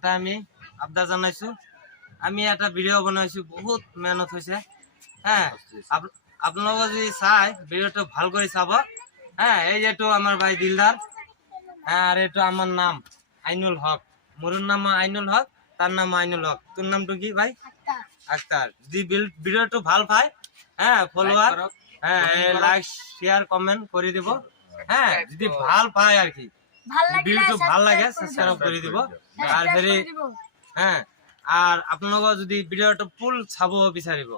এটা আমি আবদার জানাইছো। আমি একটা ভিডিও বানাইছো, বহুত মেহনত হয়েছে। হ্যাঁ, আপনারা যদি চাই ভিডিওটা ভালো করে চাব। হ্যাঁ, এই যেটো আমার ভাই দিলদার। হ্যাঁ, আর এটা আমার নাম আইনুল হক। মোর নাম আইনুল হক, তার নাম আইনুল হক। তোর নামটা কি ভাই? আক্তার। যদি ভিডিওটা ভালো পায়, হ্যাঁ ফলোয়ার, হ্যাঁ লাইক শেয়ার কমেন্ট করে দিব। হ্যাঁ, যদি ভাল পায় আর কি, ভিডিওটা ভাল লাগে সাবস্ক্রাইব করে দিব। আর হেরে হ্যাঁ, আর আপনারা যদি ভিডিওটা ফুল চাব বিচারিব।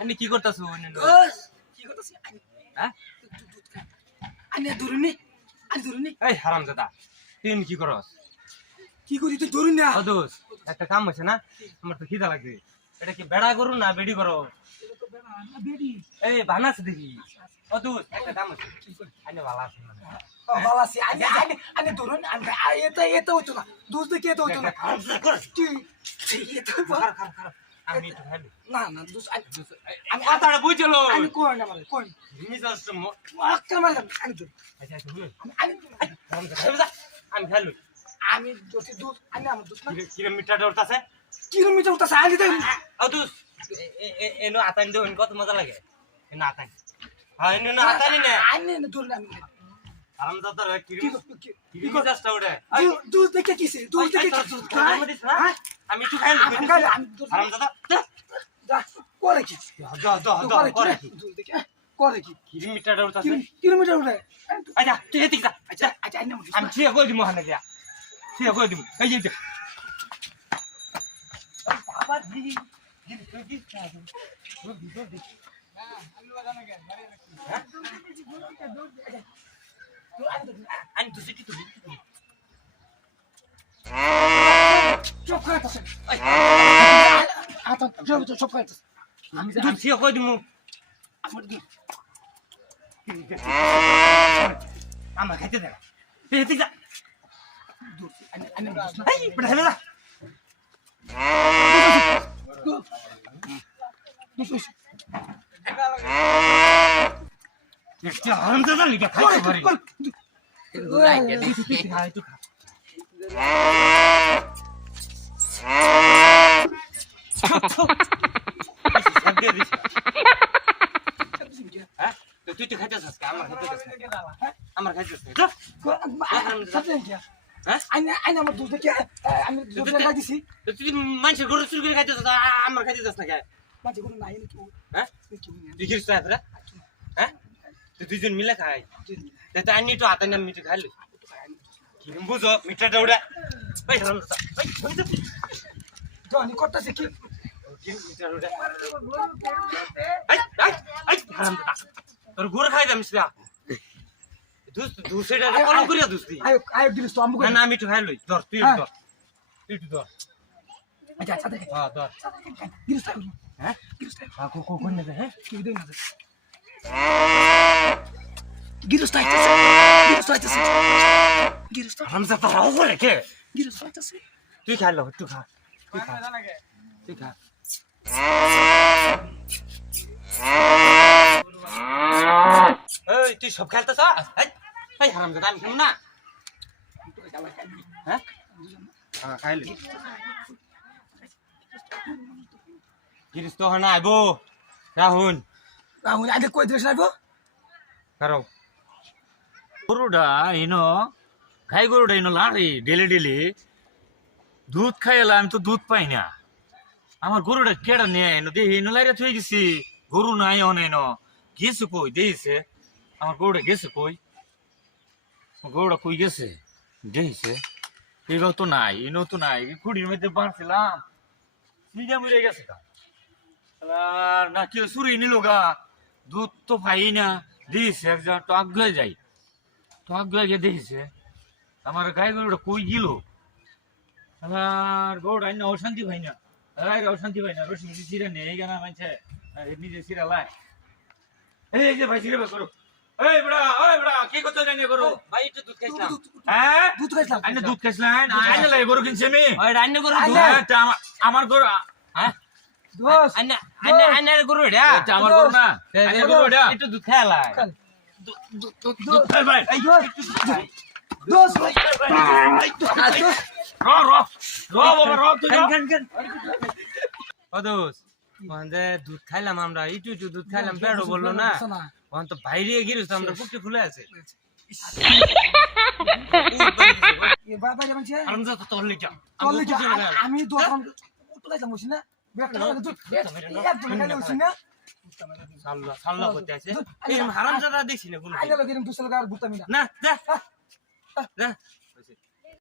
আমি কি করতেছো? হ্যাঁ, এই হারামজাদা, তুই কি করস? কি করি তুই ধরুন না দোষ, একটা কাম হচ্ছে না, আমার তো খিদা লাগছে। এটা কি বেড়া করু না বেডি করো? এই বানাস দেখি। ও দোষ, একটা কাম আছে, আইনে ভালো আছে না? ভালো আছি আনে ধরুন এটা হইতো না দুধ দেখে এটা হইতো না কি এটা আমি একটু খাইলি না না দুধ আমি কথাটা বুঝলো। আমি কোন না মানে কোন জিনিস আসছে একটা মার আমি ধর আচ্ছা আচ্ছা হুই আমি আমি খাইলো। আমি যদি দুধ আনে আমার দুধ না কিলোমিটার উঠতাছে, কিলোমিটার উঠতাছে আনি দেন ও দোষ এনো আতান দেও, কত মজা লাগে এনো আতান। হ্যাঁ এনো আতানি না আনে না ধরুন আমি হারামজাদা রে কিলোমিটারটা উঠে দুধ দেখে কিছে দুধ দেখে আমি একটু খাইলো হারামজাদা করে কি করে কি দুধ দেখে করে কি কিলোমিটার উঠতাছে কিলোমিটার উঠে আচ্ছা তুই এদিকে যা। আচ্ছা আচ্ছা আনে আমি ঠিক করে দিব হানে দিয়া, ঠিক করে দিব। এই যে বাবা জি তুই কি চাস? তুই ভিতর দেখ না, আমি বাজানো কেন মারি রাখছি। হ্যাঁ আমি তো সিটি তো চুপ করে বসে আতা চুপ করে আমি ঠিক করে দিব। আমার দুধ আমার খাইতে দে, তুই এদিকে যা। দুধ আনে এই বেটা হেলে যা। একটু হারামজাদা লিখে খাইতে পারি। তুই খা, তুই খা। হ্যাঁ তুই তো খাইতেছিস, আমার খাইতেছিস, আমার খাইতেছিস। হ্যাঁ আইনে আমার দুধ দেখে আমি দুধ লাগা দিছি তুই মানুষের গরু চুরি করে খাইতেছিস, আমার খাইতেছিস না কে? মাঝে কোনো নাই নাকি হ্যাঁ তুই কি চাস রে? হ্যাঁ তুই দুইজন মিলে খাই, তাই আনি তো হাতে নাম মিঠে খাইলি কি বুঝো মিঠাটা উড়া। ভাই হারামজাদা, ভাই জনি করতেছে কি মিঠাটা উড়া। এই এই এই হারামজাদা, তোর গরু খাই দাম সিরা দুস দুসেটা কল করিয়া দুসদি। আয়ো আয়ো দিলিস তো আমগো না না আমি একটু খাই লই, ধর তুই ধর, তুই একটু ধর। আচ্ছা আচ্ছা দেখে হ্যাঁ ধর। দিলিস তো হ্যাঁ দিলিস তো কোন না হ্যাঁ কি দেই না গিরস তো আইতাছে গিরস তো হারামজাদা রাও করে কে? গিরস তো আইতাছে তুই খাই লো, তুই খা, তুই খা, তুই খা। এই তুই সব খেলতেছ? এই হারামজাদা আমি খাবো না। হ্যাঁ খাইলি গিরিস তো হয় না আইবো রাহুল রাহুল আইলে কই দিস নাইবো কারো গরুটা ইনো খাই গরুটা ইনো লাড়ি ডেলি ডেলি দুধ খাইলা আমি তো দুধ পাই না। আমার গরুটা কেডা নিয়ে এনো দেখি ইনো লাইরা থই গেছি, গরু নাই অন এনো গেছে কই দেইছে, আমার গরুটা গেছে কই, গরুটা কই গেছে দেইছে, এটাও তো নাই, ইনো তো নাই, খুঁড়ির মধ্যে বাঁধছিলাম সিজা মরে গেছে কা না কেউ চুরি নিল গা, দুধ তো পাই না দিয়েছে একজন টক গয়ে যাই, টক গয়ে গিয়ে দিয়েছে আমার গায়ে গরুটা কই গেল, আমার গরুটা না অশান্তি পাই না, অশান্তি পাই না, রসি সিরা নেই কেনা মানছে নিজে সিরা লাই। এই যে ভাই সিরা করো, এই বড়া কি করতে জানি করো ভাই একটু দুধ খাইছিলাম। হ্যাঁ দুধ খাইছিলাম আইনে দুধ খাইছিলেন, আইনে লাই গরু কিনছি আমি, ওই রান্না করো আমার গরু, হ্যাঁ দোস আন্না গরু এটা এটা আমার গরু না, আইনে গরু এটা একটু দুধ খাইলা দুধ খাই ভাই, এই দোষ র র র বাবা র তুই ও দোস্ত যে দুধ খাইলাম আমরা ইটু ইটু দুধ খাইলাম পেড়ো বললো না ওখান তো বাইরে গিয়েছে আমরা পুকুরটি খুলে আছে বাবা যেমন ছে হারামজাদা তো তোর লিখা আমি দোকান উঠে যাবো না বেটা দুধ একদম খালি হইছি না সাল্লা সাল্লা করতে আছে এই হারামজাদা দেখছি না কোনো আইলে লগেন দুসল গার বুতামি না না যা যা